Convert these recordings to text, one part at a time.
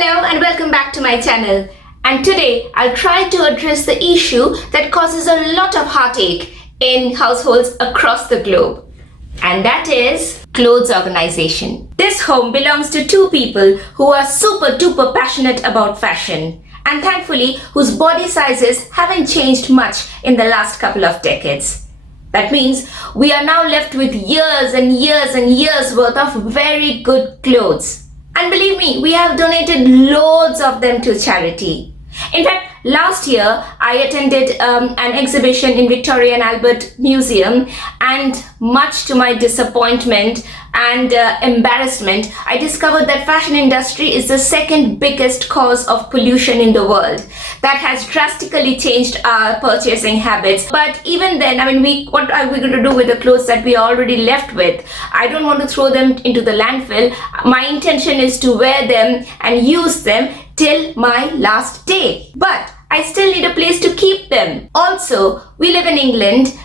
Hello and welcome back to my channel. And today I'll try to address the issue that causes a lot of heartache in households across the globe. And that is clothes organization. This home belongs to two people who are super duper passionate about fashion. And thankfully whose body sizes haven't changed much in the last couple of decades. That means we are now left with years and years and years worth of very good clothes. And believe me, we have donated loads of them to charity. In fact, last year I attended an exhibition in Victoria and Albert Museum, and much to my disappointment and embarrassment, I discovered that fashion industry is the second biggest cause of pollution in the world. That has drastically changed our purchasing habits. But even then, what are we going to do with the clothes that we are already left with? I don't want to throw them into the landfill. My intention is to wear them and use them till my last day. But I still need a place to keep them. Also, we live in England,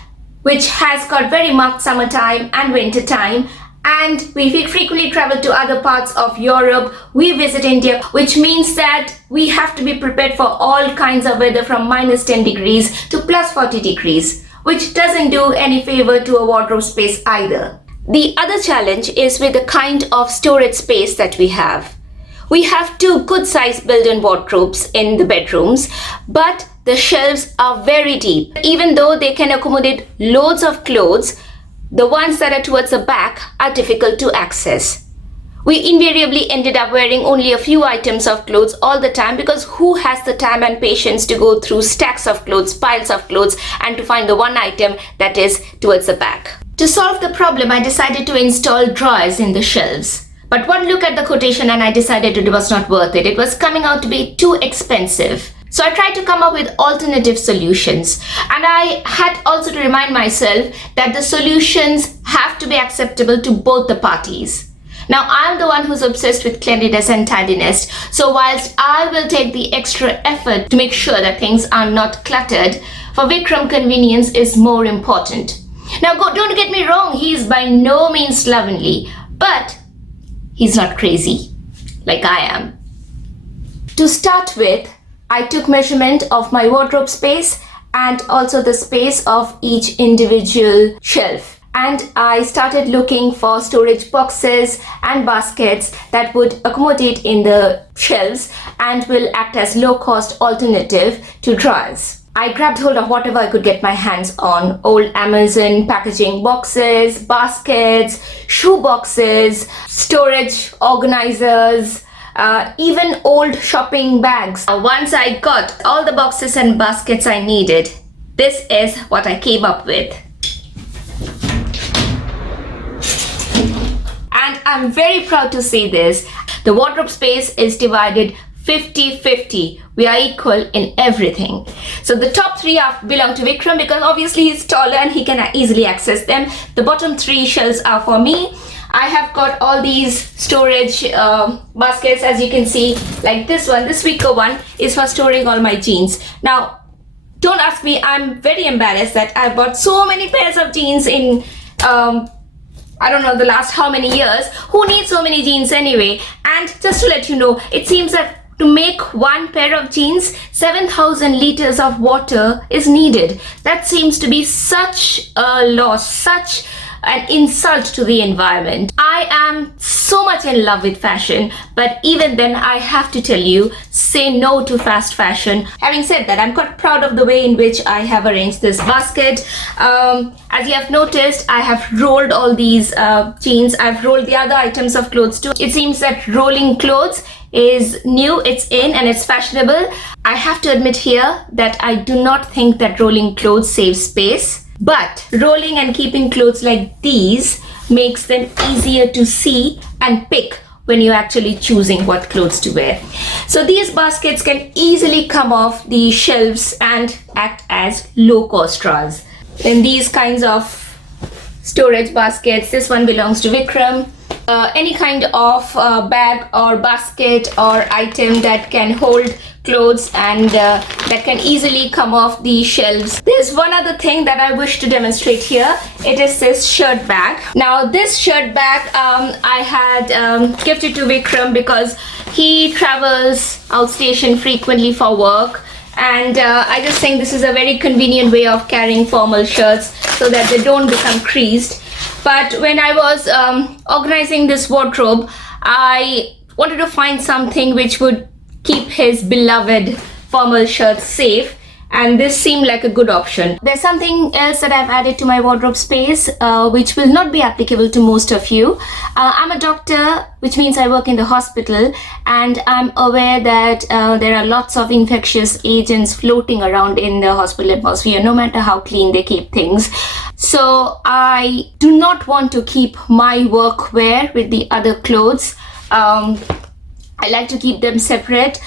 which has got very marked summertime and winter time. And we frequently travel to other parts of Europe. We visit India, which means that we have to be prepared for all kinds of weather from minus 10 degrees to plus 40 degrees, which doesn't do any favor to a wardrobe space either. The other challenge is with the kind of storage space that we have. We have two good sized built-in wardrobes in the bedrooms, but the shelves are very deep. Even though they can accommodate loads of clothes, the ones that are towards the back are difficult to access. We invariably ended up wearing only a few items of clothes all the time, because who has the time and patience to go through stacks of clothes, piles of clothes, and to find the one item that is towards the back. To solve the problem, I decided to install drawers in the shelves. But one look at the quotation and I decided it was not worth it. It was coming out to be too expensive. So I tried to come up with alternative solutions, and I had also to remind myself that the solutions have to be acceptable to both the parties. Now I'm the one who's obsessed with cleanliness and tidiness, so whilst I will take the extra effort to make sure that things are not cluttered, for Vikram convenience is more important. Now don't get me wrong, he is by no means slovenly, but he's not crazy like I am. To start with, I took measurement of my wardrobe space and also the space of each individual shelf. And I started looking for storage boxes and baskets that would accommodate in the shelves and will act as low-cost alternative to drawers. I grabbed hold of whatever I could get my hands on: old Amazon packaging boxes, baskets, shoe boxes, storage organizers, even old shopping bags. Once I got all the boxes and baskets I needed, this is what I came up with. And I'm very proud to say this. The wardrobe space is divided 50-50. We are equal in everything. So the top three belong to Vikram, because obviously he's taller and he can easily access them. The bottom three shelves are for me. I have got all these storage baskets, as you can see, like this one. This wicker one is for storing all my jeans. Now, don't ask me, I'm very embarrassed that I've bought so many pairs of jeans in, I don't know, the last how many years. Who needs so many jeans anyway? And just to let you know, it seems that to make one pair of jeans, 7,000 liters of water is needed. That seems to be such a loss, such an insult to the environment. I am so much in love with fashion, but even then I have to tell you, say no to fast fashion. Having said that, I'm quite proud of the way in which I have arranged this basket. As you have noticed, I have rolled all these jeans. I've rolled the other items of clothes too. It seems that rolling clothes is new, it's in, and it's fashionable. I have to admit here that I do not think that rolling clothes saves space. But rolling and keeping clothes like these makes them easier to see and pick when you're actually choosing what clothes to wear. So these baskets can easily come off the shelves and act as low-cost drawers. Then these kinds of storage baskets, this one belongs to Vikram, any kind of bag or basket or item that can hold clothes and that can easily come off the shelves. There's one other thing that I wish to demonstrate here. It is this shirt bag. Now this shirt bag I had gifted to Vikram because he travels outstation frequently for work, and I just think this is a very convenient way of carrying formal shirts so that they don't become creased. But when I was organizing this wardrobe, I wanted to find something which would keep his beloved formal shirts safe, and this seemed like a good option. There's something else that I've added to my wardrobe space which will not be applicable to most of you. I'm a doctor, which means I work in the hospital, and I'm aware that there are lots of infectious agents floating around in the hospital atmosphere, no matter how clean they keep things. So I do not want to keep my workwear with the other clothes. I like to keep them separate.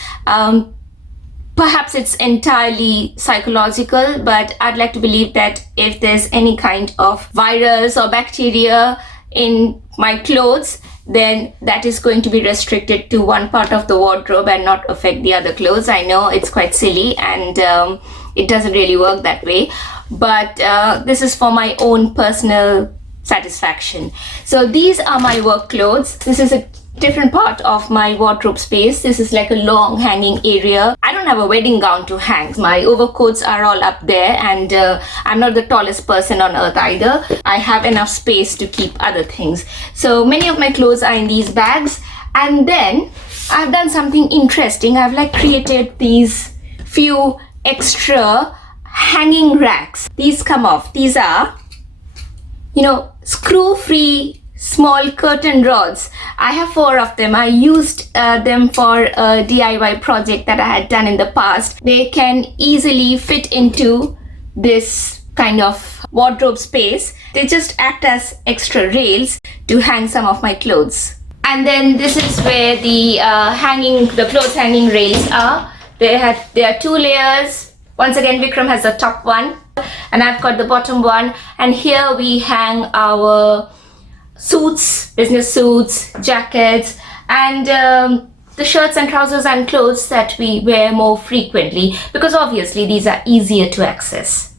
Perhaps it's entirely psychological, but I'd like to believe that if there's any kind of virus or bacteria in my clothes, then that is going to be restricted to one part of the wardrobe and not affect the other clothes. I know it's quite silly, and it doesn't really work that way, but this is for my own personal satisfaction. So these are my work clothes. This is a different part of my wardrobe space. This is like a long hanging area. I don't have a wedding gown to hang. My overcoats are all up there, and I'm not the tallest person on earth either. I have enough space to keep other things. So many of my clothes are in these bags, and then I've done something interesting. I've like created these few extra hanging racks. These come off. These are, you know, screw-free small curtain rods. I have 4 of them. I used them for a DIY project that I had done in the past. They can easily fit into this kind of wardrobe space. They just act as extra rails to hang some of my clothes. And then this is where the clothes hanging rails are. There are 2 layers. Once again, Vikram has the top one, and I've got the bottom one. And here we hang our suits, business suits, jackets, and the shirts and trousers and clothes that we wear more frequently, because obviously these are easier to access.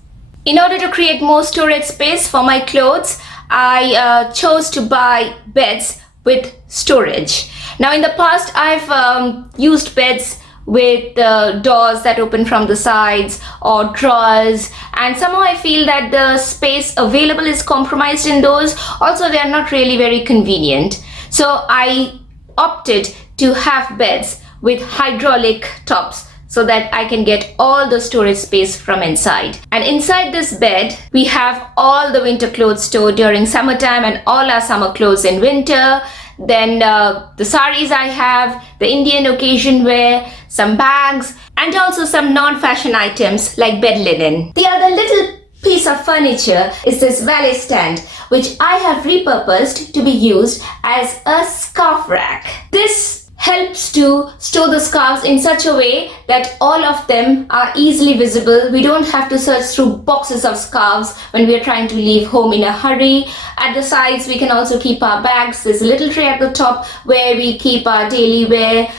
In order to create more storage space for my clothes, I chose to buy beds with storage. Now in the past, I've used beds with doors that open from the sides or drawers, and somehow I feel that the space available is compromised in those. Also, they are not really very convenient. So I opted to have beds with hydraulic tops so that I can get all the storage space from inside. And inside this bed, we have all the winter clothes stored during summertime and all our summer clothes in winter. Then the saris I have, the Indian occasion wear, some bags, and also some non-fashion items like bed linen. The other little piece of furniture is this valet stand, which I have repurposed to be used as a scarf rack. This helps to store the scarves in such a way that all of them are easily visible. We don't have to search through boxes of scarves when we are trying to leave home in a hurry. At the sides, we can also keep our bags. There's a little tray at the top where we keep our daily wear,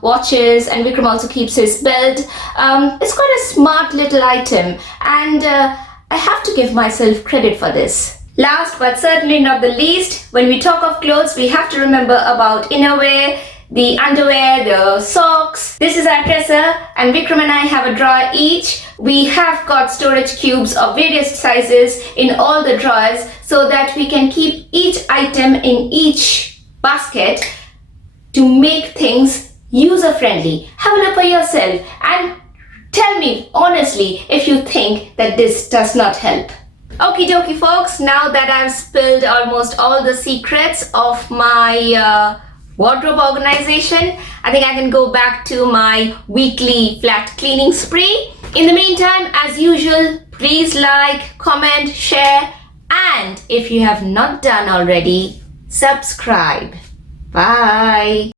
watches, and Vikram also keeps his belt. It's quite a smart little item, and I have to give myself credit for this. Last but certainly not the least, when we talk of clothes, we have to remember about innerwear, the underwear, the socks. This is our dresser, and Vikram and I have a drawer each. We have got storage cubes of various sizes in all the drawers so that we can keep each item in each basket to make things user-friendly. Have a look for yourself and tell me honestly if you think that this does not help. Okie dokie folks, now that I've spilled almost all the secrets of my wardrobe organization, I think I can go back to my weekly flat cleaning spree. In the meantime, as usual, please like, comment, share, and if you have not done already, subscribe. Bye.